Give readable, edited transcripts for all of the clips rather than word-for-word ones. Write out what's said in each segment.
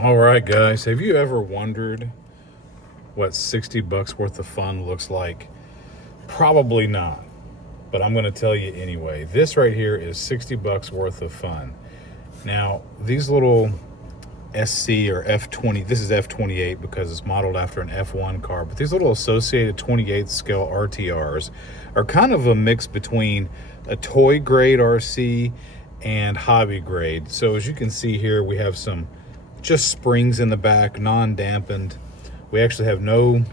All right, guys, have you ever wondered what 60 bucks worth of fun looks like? Probably not, but I'm going to tell you anyway. This right here is 60 bucks worth of fun. Now, these little SC or F20, this is F28 because it's modeled after an F1 car, but these little Associated 28th scale RTRs are kind of a mix between a toy grade RC and hobby grade. So as you can see here, we have some just springs in the back, non-dampened. We actually have no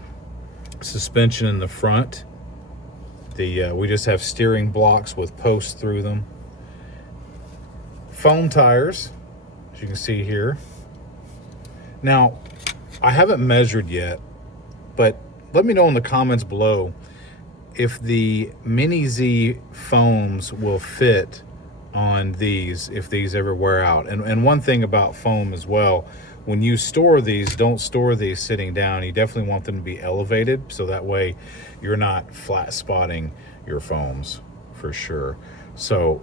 suspension in the front. We just have steering blocks with posts through them. Foam tires, as you can see here. Now, I haven't measured yet, but let me know in the comments below if the Mini Z foams will fit on these if these ever wear out. And one thing about foam as well, when you store these, don't store these sitting down. You definitely want them to be elevated so that way you're not flat spotting your foams for sure. So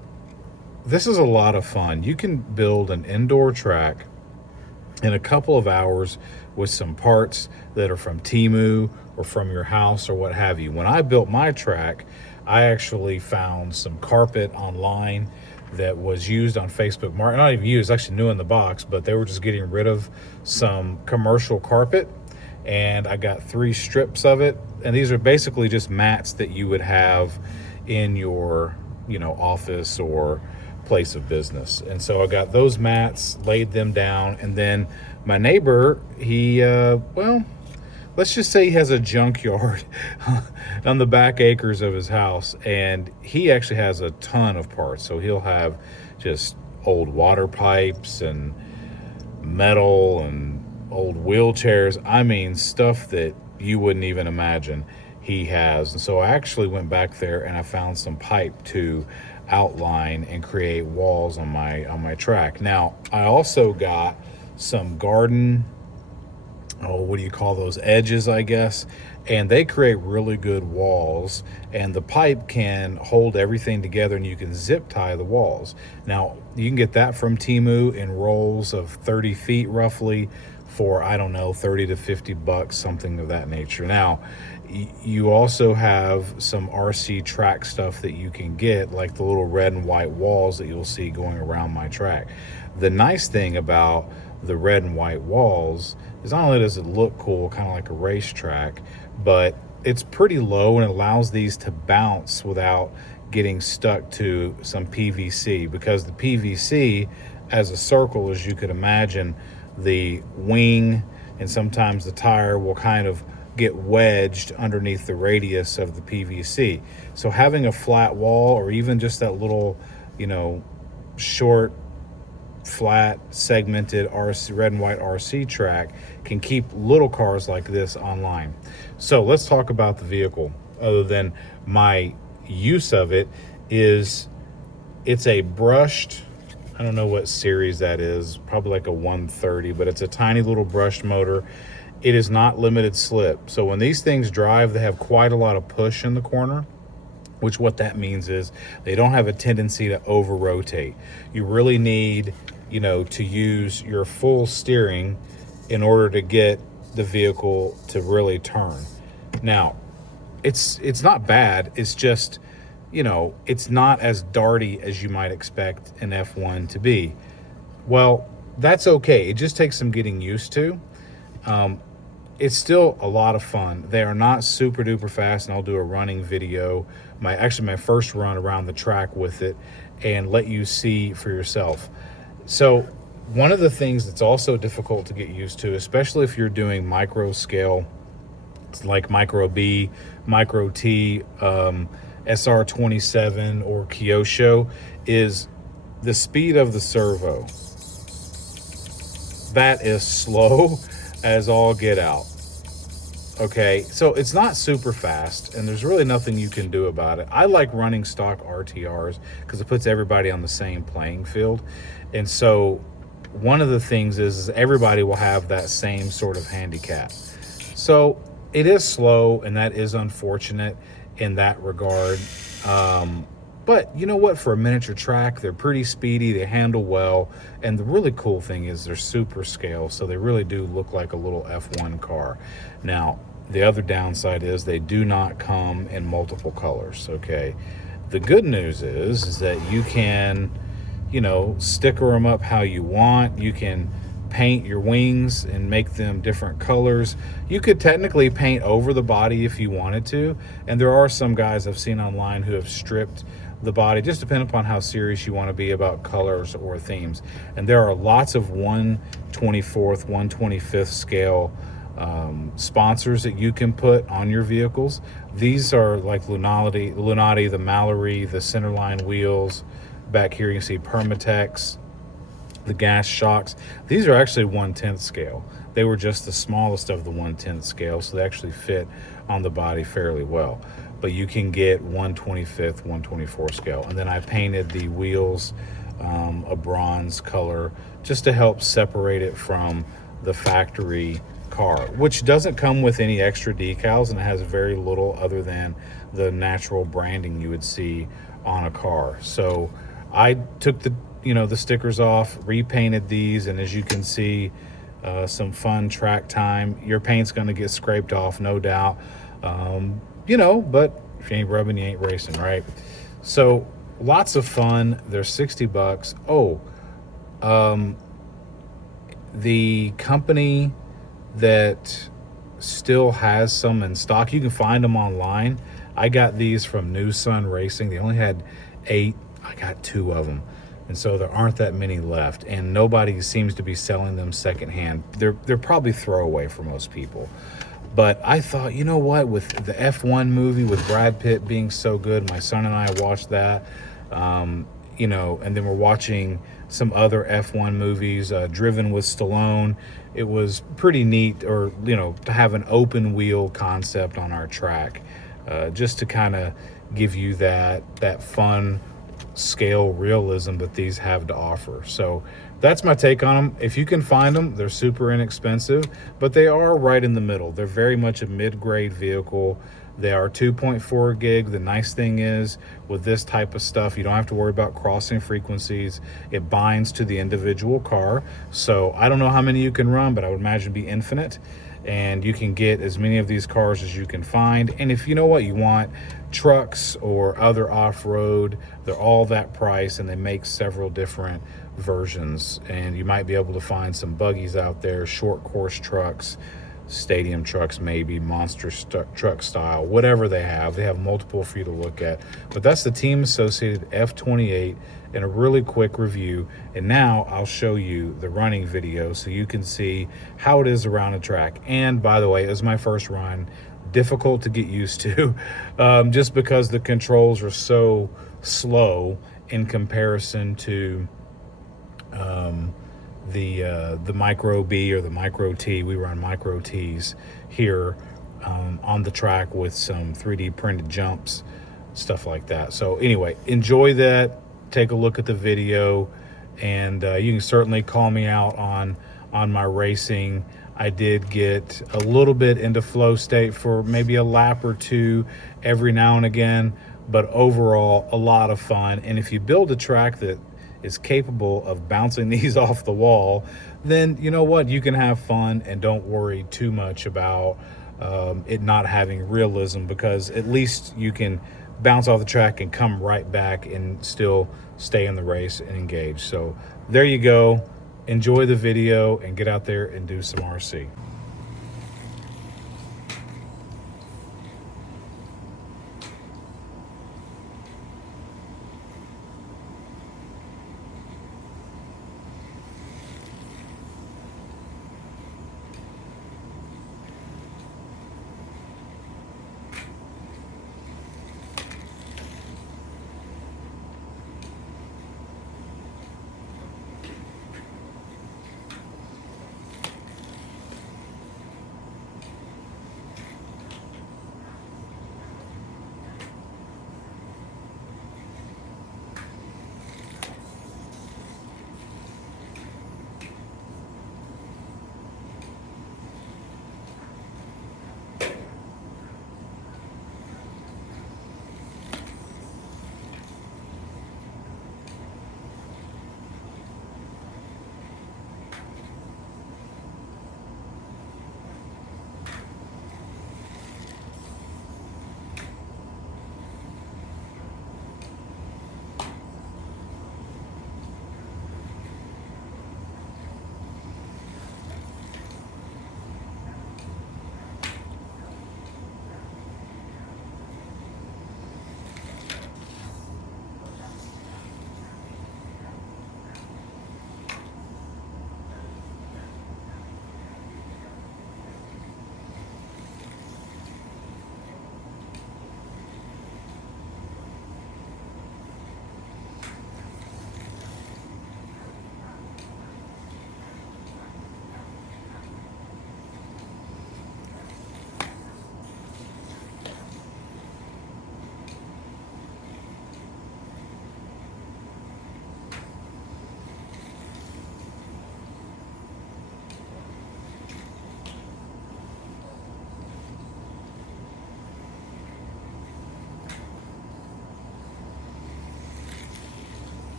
this is a lot of fun. You can build an indoor track in a couple of hours with some parts that are from Temu or from your house or what have you. When I built my track, I actually found some carpet online that was used on Facebook Market. Not even used, actually new in the box, but they were just getting rid of some commercial carpet. And I got 3 strips of it. And these are basically just mats that you would have in your, office or place of business. And so I got those mats, laid them down, and then my neighbor, he let's just say he has a junkyard on the back acres of his house, and he actually has a ton of parts. So he'll have just old water pipes and metal and old wheelchairs. I mean, stuff that you wouldn't even imagine he has. And so I actually went back there and I found some pipe to outline and create walls on my track. Now, I also got some garden, what do you call those, edges, I guess, and they create really good walls, and the pipe can hold everything together and you can zip tie the walls. Now, you can get that from Temu in rolls of 30 feet roughly for, I don't know, 30 to 50 bucks, something of that nature. Now, you also have some RC track stuff that you can get, like the little red and white walls that you'll see going around my track. The nice thing about the red and white walls is not only does it look cool, kind of like a racetrack, but it's pretty low and it allows these to bounce without getting stuck to some PVC, because the PVC, as a circle, as you could imagine, the wing and sometimes the tire will kind of get wedged underneath the radius of the PVC. So having a flat wall, or even just that little, short, flat, segmented RC, red and white RC track, can keep little cars like this online. So let's talk about the vehicle. Other than my use of it, is it's a brushed, I don't know what series that is, probably like a 130, but it's a tiny little brushed motor. It is not limited slip. So when these things drive, they have quite a lot of push in the corner, which what that means is they don't have a tendency to over rotate. You really need, to use your full steering in order to get the vehicle to really turn. Now, it's not bad. It's just, it's not as darty as you might expect an F1 to be. Well, that's okay. It just takes some getting used to. It's still a lot of fun. They are not super duper fast, and I'll do a running video, my first run around the track with it, and let you see for yourself. So one of the things that's also difficult to get used to, especially if you're doing micro scale, like Micro B, Micro T, SR27 or Kyosho, is the speed of the servo. That is slow as all get out. Okay, so it's not super fast, and there's really nothing you can do about it. I like running stock RTRs because it puts everybody on the same playing field. And so one of the things is everybody will have that same sort of handicap. So it is slow, and that is unfortunate in that regard. But you know what? For a miniature track, they're pretty speedy, they handle well, and the really cool thing is they're super scale, so they really do look like a little F1 car. Now, the other downside is they do not come in multiple colors, okay? The good news is that you can, you know, sticker them up how you want. You can paint your wings and make them different colors. You could technically paint over the body if you wanted to, and there are some guys I've seen online who have stripped the body, just depending upon how serious you want to be about colors or themes. And there are lots of 1/24th, 1/25th scale sponsors that you can put on your vehicles. These are like Lunati, the Mallory, the centerline wheels. Back here you can see Permatex, the gas shocks. These are actually 1/10th scale. They were just the smallest of the 1/10th scale, so they actually fit on the body fairly well. But you can get 1/25th, 1/24th scale. And then I painted the wheels a bronze color just to help separate it from the factory car, which doesn't come with any extra decals, and it has very little other than the natural branding you would see on a car. So I took the stickers off, repainted these, and as you can see, some fun track time. Your paint's going to get scraped off, no doubt. But if you ain't rubbing, you ain't racing, right? So lots of fun. They're $60. The company that still has some in stock, you can find them online. I got these from New Sun Racing. They only had 8. I got 2 of them, and so there aren't that many left, and nobody seems to be selling them secondhand. They're probably throwaway for most people. But I thought, you know what, with the F1 movie with Brad Pitt being so good, my son and I watched that, and then we're watching some other F1 movies, Driven with Stallone. It was pretty neat, to have an open wheel concept on our track, just to kind of give you that fun scale realism that these have to offer. So that's my take on them. If you can find them, they're super inexpensive, but they are right in the middle. They're very much a mid-grade vehicle. They are 2.4 gig. The nice thing is with this type of stuff, you don't have to worry about crossing frequencies. It binds to the individual car. So I don't know how many you can run, but I would imagine it'd be infinite. And you can get as many of these cars as you can find. And if you know what you want, trucks or other off-road, they're all that price, and they make several different versions. And you might be able to find some buggies out there, short course trucks, stadium trucks, maybe monster truck style, whatever they have multiple for you to look at. But that's the Team Associated F28 in a really quick review. And now I'll show you the running video so you can see how it is around the track. And by the way, it was my first run, difficult to get used to, just because the controls are so slow in comparison to the Micro B or the Micro T. We run Micro T's here on the track with some 3D printed jumps, stuff like that. So anyway, enjoy that. Take a look at the video, and you can certainly call me out on my racing. I did get a little bit into flow state for maybe a lap or two every now and again, but overall a lot of fun. And if you build a track that is capable of bouncing these off the wall, then you know what, you can have fun and don't worry too much about it not having realism, because at least you can bounce off the track and come right back and still stay in the race and engage. So there you go. Enjoy the video and get out there and do some RC.